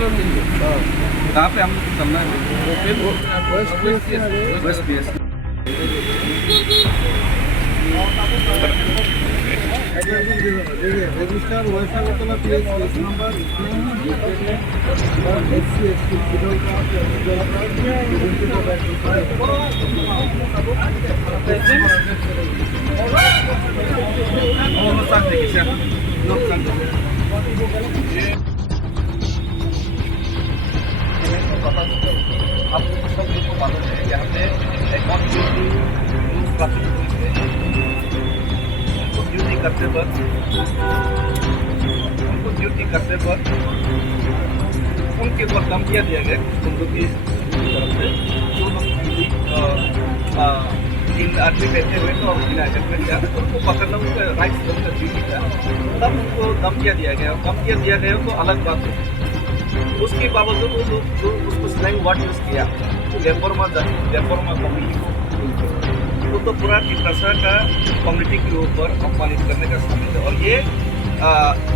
कहाँ पे हम लोग चलना है? West P S. Register Vaishali PS case number आपको सब लोग को मालूम है यहाँ पे ट्रैफिक पुलिस है, उनको ड्यूटी करते वक्त उनके ऊपर धमकियाँ दिया गया कुछ लोगों की तरफ से। जो लोग इन आदमी बैठे हुए तो बिना एडजस्टमेंट का उनको पकड़ना उनका राइट्स उनका ड्यूटी था, तब उनको धमकियाँ दिया गया तो अलग बात है। उसके बावजूद वो लोग जो उसको स्लैंग वर्ड यूज़ किया रेफॉर्मा कम्युनिटी को तो पूरा टिप्रासा का कम्युनिटी के ऊपर अपमानित करने का शामिल है और ये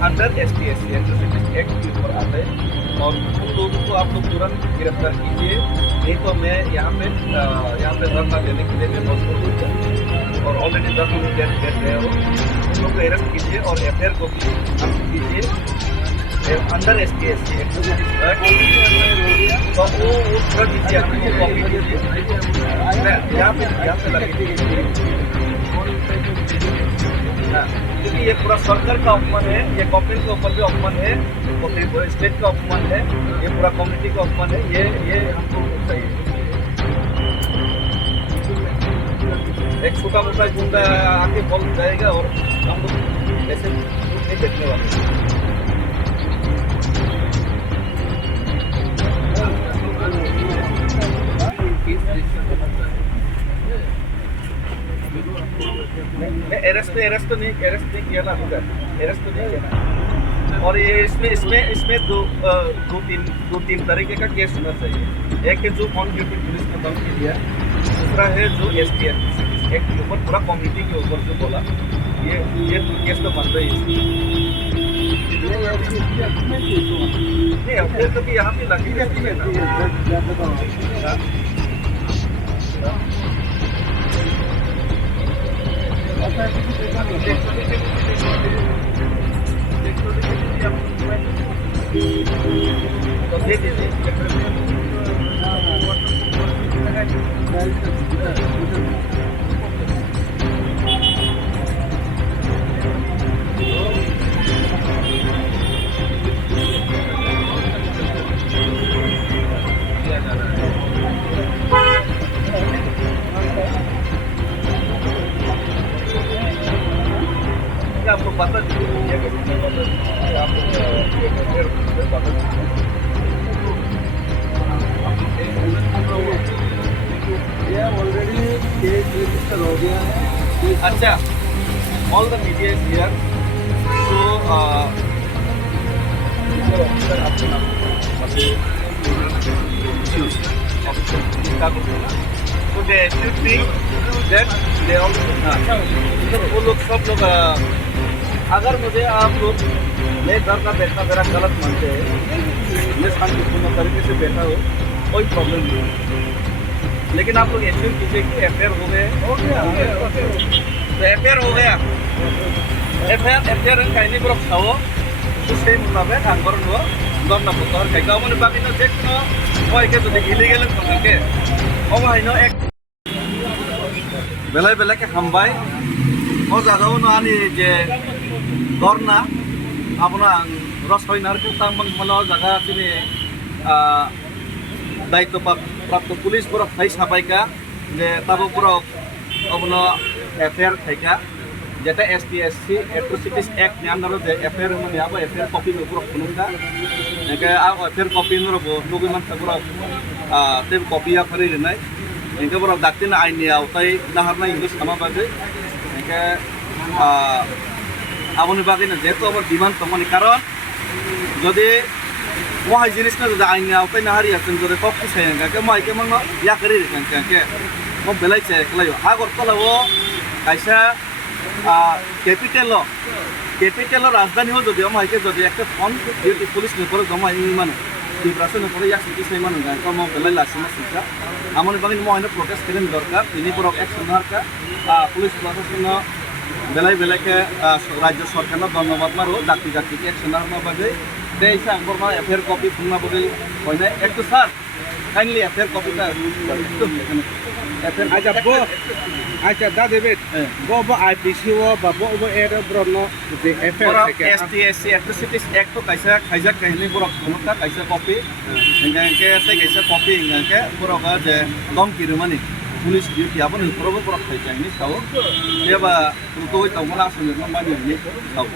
अंडर SPSC एक्ट के ऊपर आता है। और उन लोगों को आप लोग तुरंत गिरफ्तार कीजिए, नहीं तो मैं यहाँ पे धरना देने के लिए मैं मजबूर हो जाऊँ। और ऑलरेडी 10 लोग डेथ गए हो, उन लोग को अरेस्ट कीजिए और FIR को भी हम कीजिए अंडर SPSC एक्ट। तो वो पूरा दीजिए, हमको कॉपी दीजिए यहाँ पे लगे, क्योंकि ये पूरा सरकार का अपमान है, ये गवर्नमेंट के ऊपर भी अपमान है, स्टेट का अपमान है, ये पूरा कम्युनिटी का अपमान है। ये हमको चाहिए। एक छोटा मोटा गुंडा आके बोल जाएगा और हम लोग ऐसे नहीं देखने वाले। अरेस्ट तो नहीं किया ना होगा, अरेस्ट तो नहीं किया ना। और ये इसमें दो तीन तरीके का केस होना चाहिए। एक है जो ऑन ड्यूटी पुलिस ने धमकी दिया, दूसरा है जो SPSC एक्ट के ऊपर पूरा कम्युनिटी के ऊपर जो बोला, ये केस तो बनता ही है। नहीं अपने तो भी यहाँ पे लगी तो दे दीजिए। आपको पता चलिए ऑलरेडी केस रजिस्टर हो गया है। अच्छा, all the media is here. So they should think that they all वो लोग सब लोग अगर मुझे आप लोग मैं घर का बैठना मेरा गलत मानते हैं, मैं शांतिपूर्ण तरीके से बैठा हो, कोई प्रॉब्लम नहीं है। लेकिन आप लोग एश्योर कीजिए कि FIR हो गए, तो FIR हो गया, FIR कहीं पर खाओ तो सही मुताबिक आंदोलन हो गम ना और कहीं गाँव में बाकी ना चेक ना कोई के तो इलीगल करके और वहाँ ना एक बेला के हम भाई और जगह ना आनी जे धरना अपना रसोई नारके तंग मतलब जगह अपनी दायित्व प्राप्त पुलिस पूरा थाई सापाइका जे तब पूरा अपना FIR थाइका जेटा SPSC एट्रोसिटीज एक्ट ने अंदर जे FIR में अब FIR कॉपी में पूरा खुनुका इनके अब FIR कॉपी में लोग मन पूरा ते कॉपी या फरी रहनाय इनके पूरा दाक्तिन आइन ने आवताय नाहरना इंग्लिश खामा बाजे इनके आबनि बागे ना जेतो अब डिमांड तमनि कारण जदि वहाँ जिनिस ना जो आइन ने आवताय नाहरी आसन जदि कॉपी सायंगा के माइके मंगो या करी रहन के वो बेलाई से कलायो आगर तलावो कैसा कैपिटल राजधानी हो जो माइके जो एक फोन ड्यूटी पुलिस ने जमा माने Ibrasa no pore yak sikis nei manu ga komo belai lasima sika amon bangin mo hino protest keren dorkar ini porok action harka police প্রশাসন belai belai ke rajya sarkar no dhonnobad maro jati jati ke action har ma bagai dei sa angkor ma affair copy phungna bagai hoina ekটু sir kindly affair copy ta ekটু affair আচ্ছা দা দেবেট গো IPC ও বাবো ও এর ব্রন যে FR থেকে STSC Atrocities Act to kaisa khaijak kahini borok khonokta kaisa copy engke te kaisa copy engke borok je dom kirumani police duty abon probo borok khaisa ni sao deba rutoi tongmala asung no mani ni sao